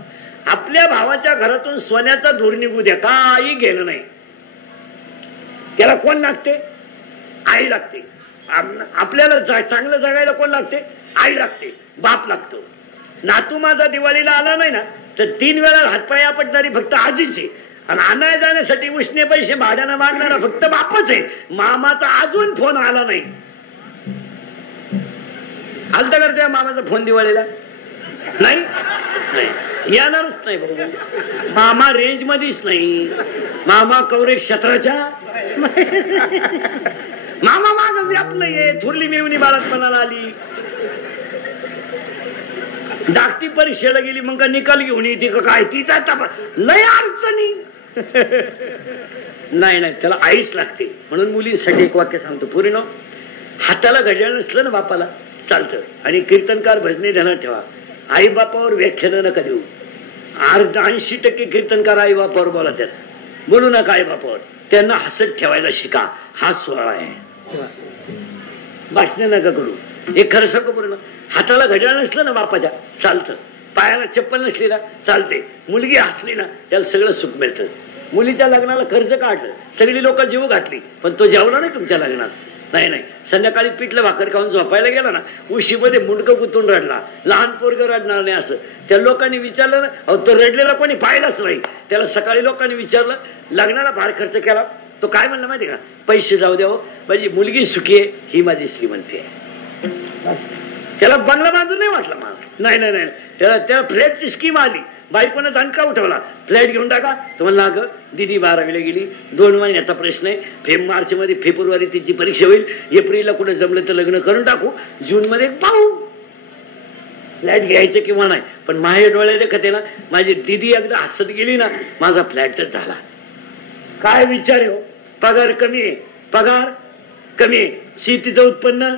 आपल्या भावाच्या घरातून सोन्याचा धूर निघू द्या, काही घेणं नाही. त्याला कोण लागते? आई लागते. आपल्याला चांगलं जगायला कोण लागते? आई लागते, बाप लागतो. नातू माझा दिवाळीला आला नाही ना तर 3 वेळा हातपाय आपटणारी फक्त आजीची. आणि आणाय जाण्यासाठी उष्णे पैसे भाड्यानं मागणारा फक्त बापच आहे. मामाचा अजून फोन आला नाही. आलता का त्या मामाचा फोन दिवाळीला? नाही, येणारच नाही भाऊ. मामा रेंज मध्येच नाही. मामा कवरेज क्षेत्राच्या मामा माग व्यापलं ये. थोरली मेवणी बाळातपणाला आली. धाकटी परीक्षेला गेली मग का निकाल घेऊन येते का काय? तिचा तपास लय अडचणी. नाही त्याला आईच लागते. म्हणून मुलींसाठी एक वाक्य सांगतो. पुरीनो, हाताला घड्याळ नसलं ना बापाला चालतं. आणि कीर्तनकार भजने ध्यानात ठेवा. आई बापावर व्याख्यान नका देऊ. 80% कीर्तनकार आई बापावर बोला. त्यात बोलू नका आई बापावर. त्यांना हसत ठेवायला शिका. हा सोहळा आहे. भाषण नका करू. एक खरं सांगू पूर्ण, हाताला घड्याळ नसलं ना बापाच्या चालतं. पायाला चप्पल नसली ना चालते. मुलगी हसली ना त्याला सगळं सुख मिळतं. मुलीच्या लग्नाला कर्ज काढलं, सगळी लोक जीव घातली, पण तो जेवला नाही तुमच्या लग्नात. नाही संध्याकाळी पिठलं भाकर खाऊन झोपायला गेला ना, उशीमध्ये मुंडकं गुंतून रडला. लहान पोरग रडणार नाही असं त्या लोकांनी विचारलं ना, अहो तो रडलेला कोणी पाहिलाच नाही. त्याला सकाळी लोकांनी विचारलं, लग्नाला फार खर्च केला. तो काय म्हणला माहिती का? पैसे जाऊ द्या, माझी मुलगी सुखी आहे, ही माझी श्रीमंती आहे. त्याला बंगला बांधून नाही वाटलं मला. नाही त्याला फ्लॅटची स्कीम आली. बायकोनं दणका उठवला, फ्लॅट घेऊन टाका. तुम्हाला ना दिदी 12वीला गेली, 2 महिन्याचा प्रश्न आहे. मार्च मध्ये फेब्रुवारी तिची परीक्षा होईल. एप्रिलला कुठे जमलं तर लग्न करून टाकू. जून मध्ये पाहू फ्लॅट घ्यायचं किंवा नाही. पण माझ्या डोळ्या देखते ना, माझी दिदी एकदा हसत गेली ना, माझा फ्लॅटच झाला. काय विचार आहे हो? पगार कमी आहे. शेतीचं उत्पन्न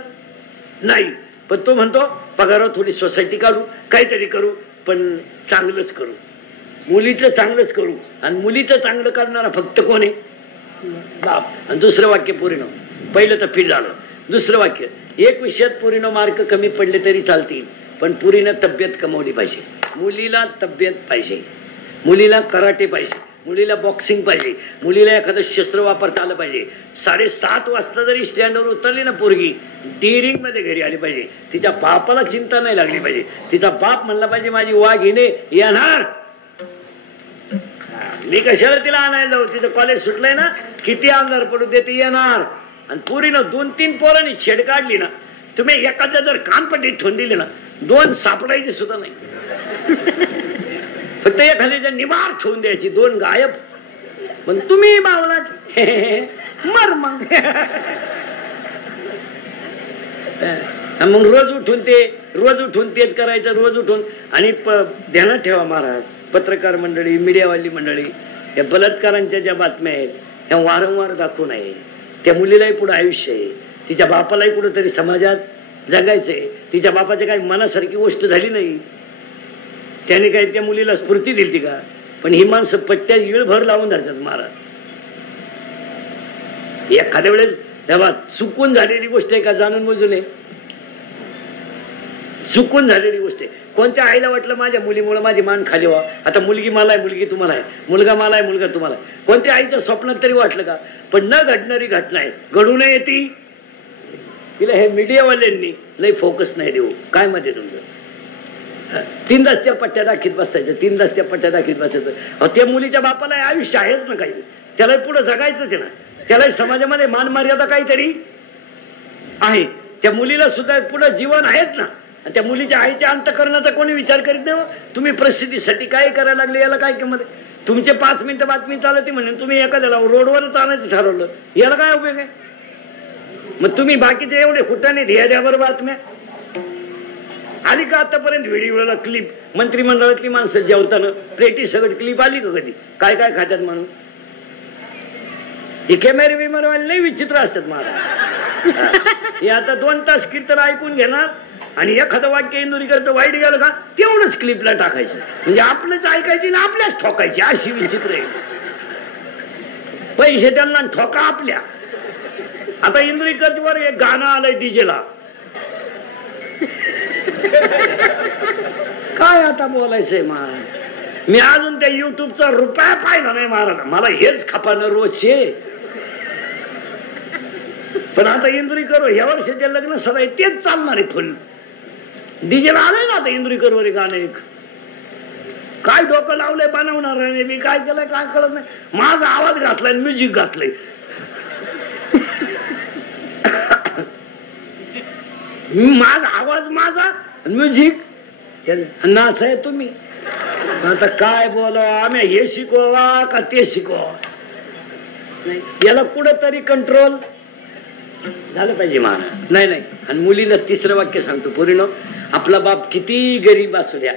नाही. पण तो म्हणतो पगारावर थोडी सोसायटी काढू, काहीतरी करू, पण चांगलंच करू. मुलीचं चांगलंच करू. आणि मुलीचं चांगलं करणारा फक्त कोण आहे? बाप. आणि दुसरं वाक्य पोरीनो, पहिलं तर फिट झालं. दुसरं वाक्य, एक विषयात पोरीनो मार्क कमी पडले तरी चालतील, पण पोरीनं तब्येत कमवली पाहिजे. मुलीला तब्येत पाहिजे. मुलीला कराटे पाहिजे. मुलीला बॉक्सिंग पाहिजे. मुलीला एखादं शस्त्र वापरता आलं पाहिजे. 7:30 वाजता जरी स्टँडवर उतरली ना पोरगी, डिरिंग मध्ये घरी आली पाहिजे. तिच्या बापाला चिंता नाही लागली पाहिजे. तिचा बाप म्हणला पाहिजे माझी वाघिने येणार, मी कशाला तिला आणायला जाऊ. तिचं कॉलेज सुटलंय ना, किती अंधार पडू दे ती येणार. आणि पुरीनं 2-3 पोरांनी छेड काढली ना, तुम्ही एखाद्या जर कानपट्टी ठेवून दिली ना, 2 सापडायचे सुद्धा नाही. फक्त एखाद्याच्या निवार ठेवून द्यायची, 2 गायब. पण तुम्ही बावला मर मग. मग रोज उठून तेच करायचं. रोज उठून. आणि ध्यानात ठेवा महाराज, पत्रकार मंडळी, मीडियावाली मंडळी, या बलात्कारांच्या ज्या बातम्या आहेत ह्या वारंवार दाखवू नये. त्या मुलीलाही पुढे आयुष्य आहे. तिच्या बापालाही कुठंतरी समाजात जगायचंय. तिच्या बापाच्या काही मनासारखी गोष्ट झाली नाही, त्याने काही त्या मुलीला स्फूर्ती दिली का? पण ही माणसं पट्ट्या इळभर लावून धरतात महाराज. एखाद्या वेळेस तेव्हा चुकून झालेली गोष्ट आहे का? जाणून बुजून आहे चुकून झालेली गोष्ट आहे. कोणत्या आईला वाटलं माझ्या मुलीमुळे माझी मान खाली व्हा? आता मुलगी मला आहे, मुलगी तुम्हाला आहे, मुलगा मला आहे, मुलगा तुम्हाला आहे. कोणत्या आईच्या स्वप्नात तरी वाटलं का? पण न घडणारी घटना आहे, घडू नये ती. तिला हे मीडियावाल्यांनी लई फोकस नाही देऊ. काय मध्ये तुमचं 3 रस्त्या पट्ट्या दाखीत बसायचं, 3 रस्त्या पट्ट्या दाखीत बसायचं. त्या मुलीच्या बापाला आयुष्य आहेच ना काही, त्याला पुढे जगायचंच आहे ना, त्याला समाजामध्ये मान मर्यादा काहीतरी आहे. त्या मुलीला सुद्धा पुढे जीवन आहेच ना. त्या मुलीच्या आईच्या अंतःकरणाचा कोणी विचार करीत नाही. तुम्ही प्रसिद्धीसाठी काय करायला लागले, याला काय किंमत? तुमचे 5 मिनिटं बातमी चालते म्हणून तुम्ही एखाद्याला रोडवरच आणायचं ठरवलं, याला काय उपयोग आहे? मग तुम्ही बाकीचे एवढे कुठाने ध्येयावर बातम्या आली का? आतापर्यंत व्हिडिओला क्लिप, मंत्रिमंडळातली माणसं जेवताना प्लेटी सगळं क्लिप आली का कधी? काय काय खात्यात म्हणून? हे कॅमेरे बिमेरेवाले लई विचित्र असतात महाराज. हे आता 2 तास कीर्तन ऐकून घेणार आणि एखादं वाक्य इंदुरीकरचं वाईट गेलं का तेवढंच क्लिपला टाकायचं. म्हणजे आपलंच ऐकायची ना आपल्याच ठोकायची, अशी विचित्र आहे. पैसे त्यांना ठोका आपल्या. आता इंदुरीकरवर एक गाणं आलंय डीजेला, काय आता बोलायचंय महाराज? मी अजून त्या युट्यूबचा रुपया पाहिला नाही महाराज. मला हेच खपानं रोजचे. पण आता इंदुरीकर ह्या वर्षाचे लग्न सदा तेच चालणार आहे फुल. डीजेला आलंय ना आता इंदुरीकरवर गाणं एक. काय डोकं लावलंय बनवणार आहे मी, काय केलंय काय कळत नाही. माझा आवाज घातलाय, म्युझिक घातलंय. माझा आवाज माझा म्युझिक नाच आहे तुम्ही. आता काय बोला, आम्ही हे शिकवा का ते शिकवा, याला कुठंतरी कंट्रोल झालं पाहिजे महाराज. नाही नाही. आणि मुलीला तिसरं वाक्य सांगतो, पोरीनो, आपला बाप किती गरीब असू द्या,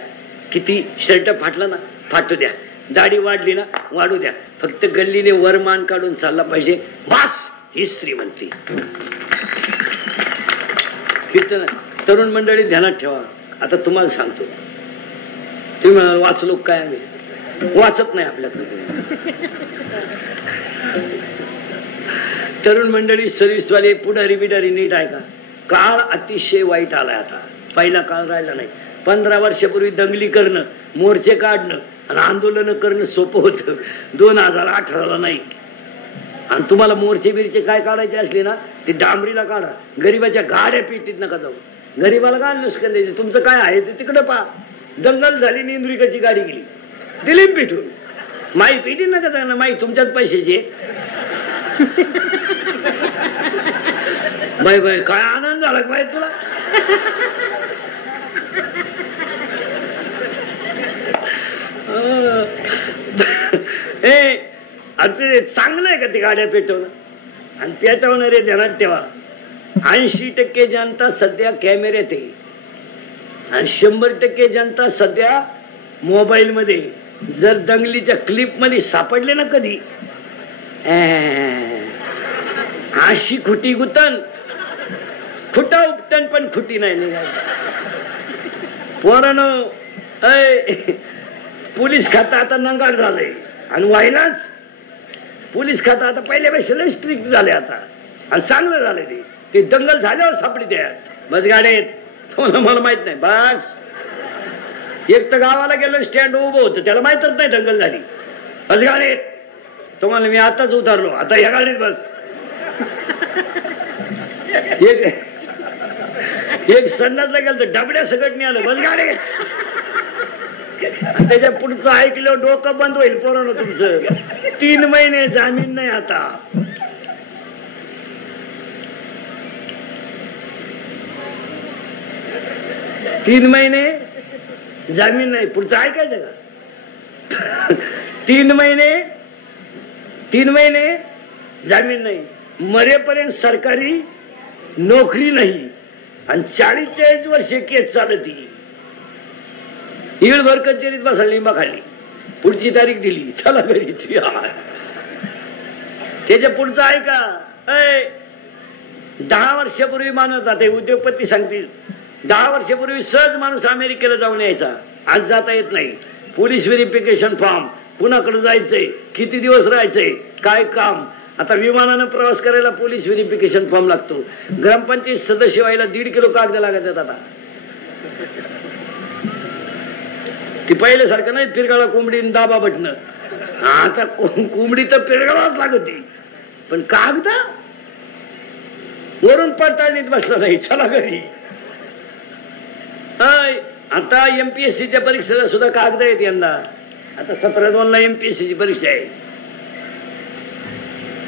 किती शर्ट फाटलं ना फाटू द्या, दाढी वाढली ना वाढू द्या, फक्त गल्लीने वरमान काढून चालला पाहिजे, बास ही श्रीमंती. कीर्तन तरुण मंडळी ध्यानात ठेवा. आता तुम्हाला सांगतो, तुम्ही म्हणाल वाचलो काय, आम्ही वाचत नाही आपल्याकडे. तरुण मंडळी, सर्व्हिसवाले, पुढारी बिडारी नीट आहे का? काळ अतिशय वाईट आलाय आता, पहिला काळ राहिला नाही. 15 वर्षापूर्वी दंगली करणं, मोर्चे काढणं आणि आंदोलन करणं सोपं होतं. 2018ला नाही. आणि तुम्हाला मोर्चे बिरचे काय काढायचे असले ना, ते डांबरीला काढा, गरीबाच्या गाड्या पेटीत नका जाऊ. गरीबाला काय नुसकन द्यायचं, तुमचं काय आहे ते तिकडे पहा. दंगल झाली, इंद्रिकाची गाडी गेली, दिलीप पेटून. माई पेटीत नका जाणार, माई तुमच्याच पैशाची. बाय बाय, काय आनंद झाला बाय तुला. अरे चांगलं आहे का ते गाड्या पेटवणं? आणि पेटवणारे ध्यानात ठेवा, 80% जनता सध्या कॅमेऱ्यात आहे आणि 100% जनता सध्या मोबाईल मध्ये. जर दंगलीच्या क्लिप मध्ये सापडले ना कधी, अशी खुटी गुतन, खुटा उपटन पण खुटी नाही निघाल. पोरांनो, पोलीस खातं आता नंगाड झालंय आणि व्हायलाच. पोलीस खातं आता पहिल्यापेक्षा लय स्ट्रिक्ट झाले आता, आणि चांगलं झालंय. ते दंगल झाल्यावर सापडी द्यात बस गाड्यात, तुम्हाला मला माहित नाही. बस एक तर गावाला गेलो, स्टँड उभं होतं, त्याला माहितच नाही दंगल झाली. बस गाडीत, तुम्हाला मी आताच उतरलो, आता ह्या गाडीत बस. एक संडासला गेलं तर डबड्या सगळं आलं, बस गाडी. त्याच्या पुढचं ऐकलं डोकं बंद होईल पोरांनो तुमचं. 3 महिने जामीन नाही आता. तीन महिने जामीन नाही, पुढचं ऐकायचं का? 3 महिने जामीन नाही, मरेपर्यंत सरकारी नोकरी नाही, आणि 40-40 वर्षे केस चालती. ईळभर कचेरीत बसा, लिंबा खाली, पुढची तारीख दिली, चला घरी. त्याच्या पुढचं ऐका. 10 वर्षापूर्वी मानत आता उद्योगपती सांगतील, 10 वर्षापूर्वी सहज माणूस अमेरिकेला जाऊन यायचा, आज जाता येत नाही. पोलीस व्हेरिफिकेशन फॉर्म, कुणाकडे जायचंय, किती दिवस राहायचंय, काय काम. आता विमानानं प्रवास करायला पोलीस व्हेरिफिकेशन फॉर्म लागतो. ग्रामपंचायत सदस्य व्हायला 1.5 किलो कागद लागतात. आता ती पहिल्यासारखं नाही, पिरगाळा कोंबडी दाबा बटन. आता कोंबडी तर पिरगाळाच लागती, पण कागद वरून पडताळणीत बसला नाही, चला घरी. आता MPSCच्या परीक्षेला सुद्धा कागद आहेत यंदा. आता 17/2 MPSCची परीक्षा आहे.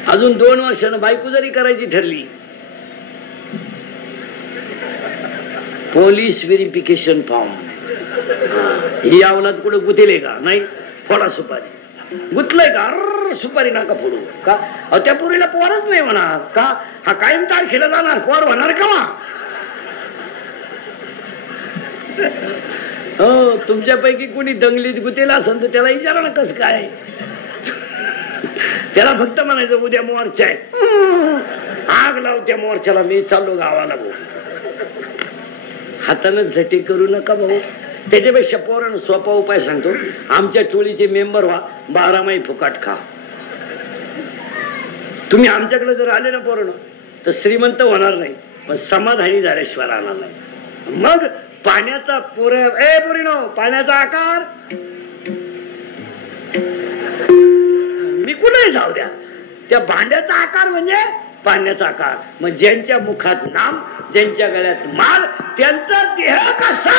अजून 2 वर्षानं बायको जरी करायची ठरली, पोलीस व्हेरिफिकेशन फॉर्म. ही अवलाद कुठे गुतेले का? नाही, फोडा सुपारी. गुतलंय का? सुपारी नका फोडू का? त्या पोरीला पोरच नाही होणार का? हा कायम तारखेला जाणार, पोर होणार का? हो, तुमच्यापैकी कोणी दंगलीत गुतेला असेल तर त्याला विचारा ना कसं काय. त्याला फक्त म्हणायचं उद्या मोर्चा आहे, आग लाव त्या मोर्चाला, मी चाललो गावाला. भाऊ हातानं झटी करू नका भाऊ. त्याच्यापेक्षा पोरानं सोपा उपाय सांगतो, आमच्या टोळीचे मेंबर व्हा, 12 महिने फुकाट खा. तुम्ही आमच्याकडे जर आले ना पोरानं, तर श्रीमंत होणार नाही, पण समाधानी झाल्याशिवाय राहणार नाही. मग पाण्याचा पोरीनो, पाण्याचा आकार मी कुठे जाऊ द्या, त्या भांड्याचा आकार म्हणजे पाण्याचा आकार. मग ज्यांच्या मुखात नाम, ज्यांच्या गळ्यात माल, त्यांचा देह कसा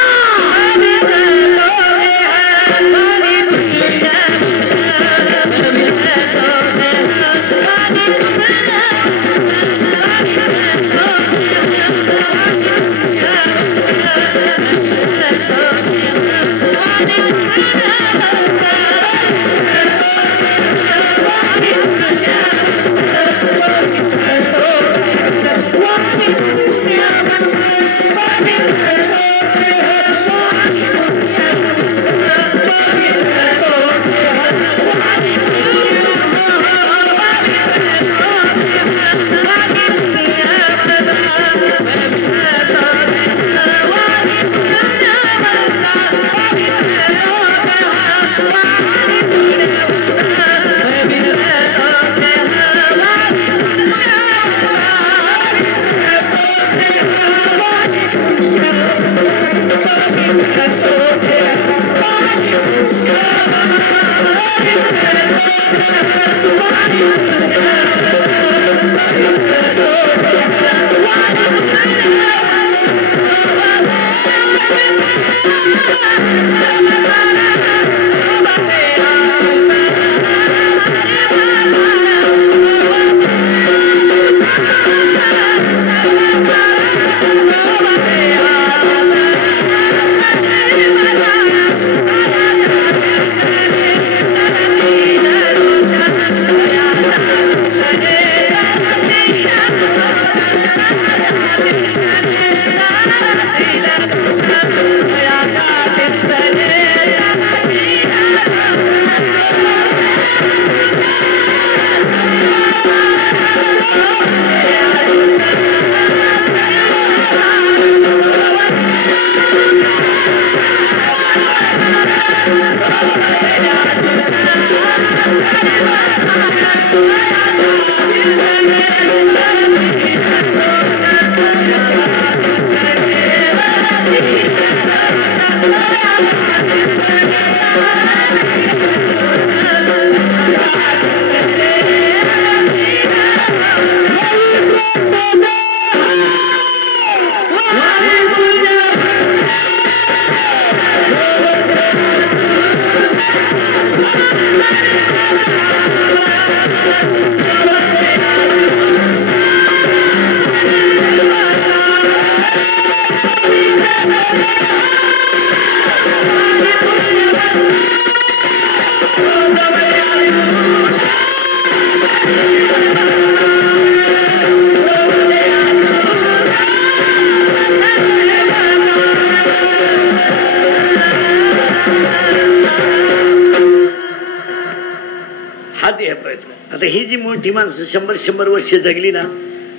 आता ही जी मोठी माणसं 100 वर्ष जगली ना,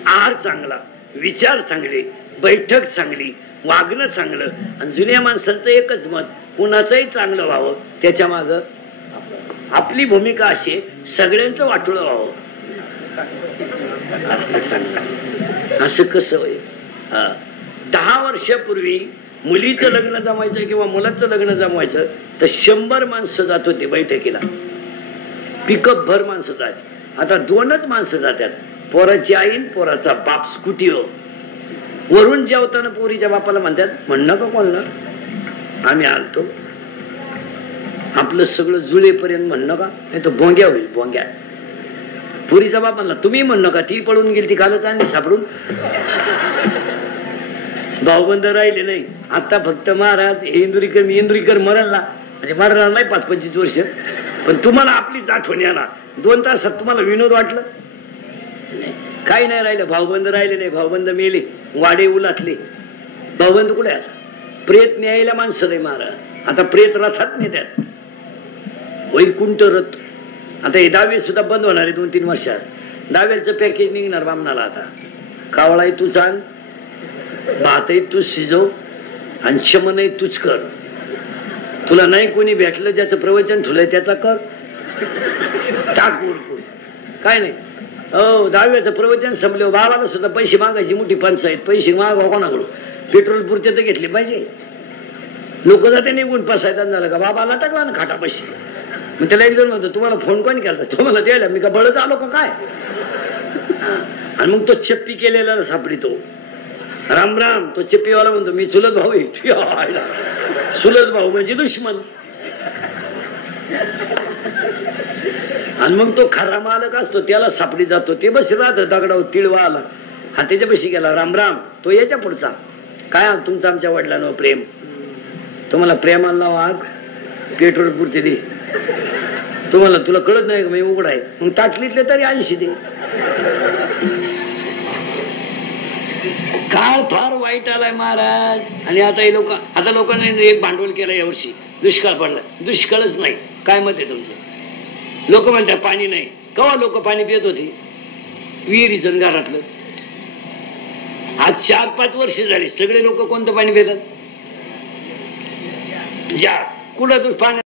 आहार चांगला, विचार चांगले, बैठक चांगली, वागणं चांगलं, आणि जुन्या माणसांचं एकच मत, कुणाचंही चांगलं व्हावं, त्याच्या माग आपली भूमिका अशी सगळ्यांचं वाटोळं व्हावं. असं कसं होय? 10 वर्षापूर्वी मुलीचं लग्न जमायचं किंवा मुलाचं लग्न जमवायचं तर 100 माणसं जात होती बैठकीला, पिकअप भर माणसं जात. आता 2च माणसं जातात, पोराची आई, पोराचा बाप स्कूटीवर. वरून जेवताना पोरीच्या बापाला म्हणतात, म्हणणं का कोणला आम्ही आलतो, आपलं सगळं जुळेपर्यंत म्हणणं का, नाही तर भोंग्या होईल भोंग्या. पुरीचा बाप म्हणला, तुम्ही म्हणणं का, ती पळून गेली, ती कालच आणली सापडून. भाऊबंद राहिले नाही. आता फक्त महाराज हे इंदुरीकर, मी इंदुरीकर मरायला म्हणजे मरणार नाही 5-25 वर्ष, पण तुम्हाला आपलीच आठवण येणार. 2 तासात तुम्हाला विनोद वाटलं काही नाही राहिलं. भाऊबंद राहिले नाही, भाऊबंद मेले, वाडे उलातले. भाऊबंद कुठे आता? प्रेत न्यायला माणसं नाही महाराज. आता प्रेत रथात नेत्यात, वैकुंठ रथ. आता हे दावे सुद्धा बंद होणार आहे 2-3 वर्षात. दाव्याचं पॅकेज निघणार बामणाला. आता कावळाही तू चाल, भातही तूच शिजव, आणि शमनही तूच कर. तुला नाही कोणी भेटलं, ज्याचं प्रवचन ठुलंय त्याचा कर, टाक उरकून. काय नाही हो, दहाव्याचं प्रवचन संपले, बाबाला सुद्धा पैसे मागायची मोठी पंचायत. पैसे मागा कोणाकडून? पेट्रोल पुरते तर घेतले पाहिजे. लोक जाते निघून पसायदान झालं का, बाबाला टाकला ना खाटा पैसे. मग त्याला एक जण म्हणतो, तुम्हाला फोन कोणी केला? तुम्हाला द्यायला मी का बळच आलो का काय? आणि मग तो चप्पी केलेला सापडितो. राम राम. तो चप्पीवाला म्हणतो, मी चुलत भाऊ आहे. चुलत भाऊ म्हणजे दुश्मन. आणि मग तो खरा मालक असतो, त्याला सापडी जातो. ते बस राहत दगडावर तिळवा आला, हा त्याच्यापाशी गेला, राम राम. तो याच्या पुढचा, काय तुमचं आमच्या वडिलांवर प्रेम, तुम्हाला प्रेमाला वाघ, पेट्रोल पुरते दे. तुम्हाला तुला कळत नाही का मी उघड आहे? मग ताटलीतले तरी 80 दे. काळ फार वाईट आलाय महाराज. आणि आता हे लोकांनी एक भांडवल केलं यावर्षी. दुष्काळ पडला. दुष्काळच नाही. काय मत आहे तुमचं? लोक म्हणतात पाणी नाही. केव्हा लोक पाणी पित होती? विहिरीचं घरातलं. आज 4-5 वर्ष झाली सगळे लोक कोणतं पाणी पितात? ज्या कुठं पाणी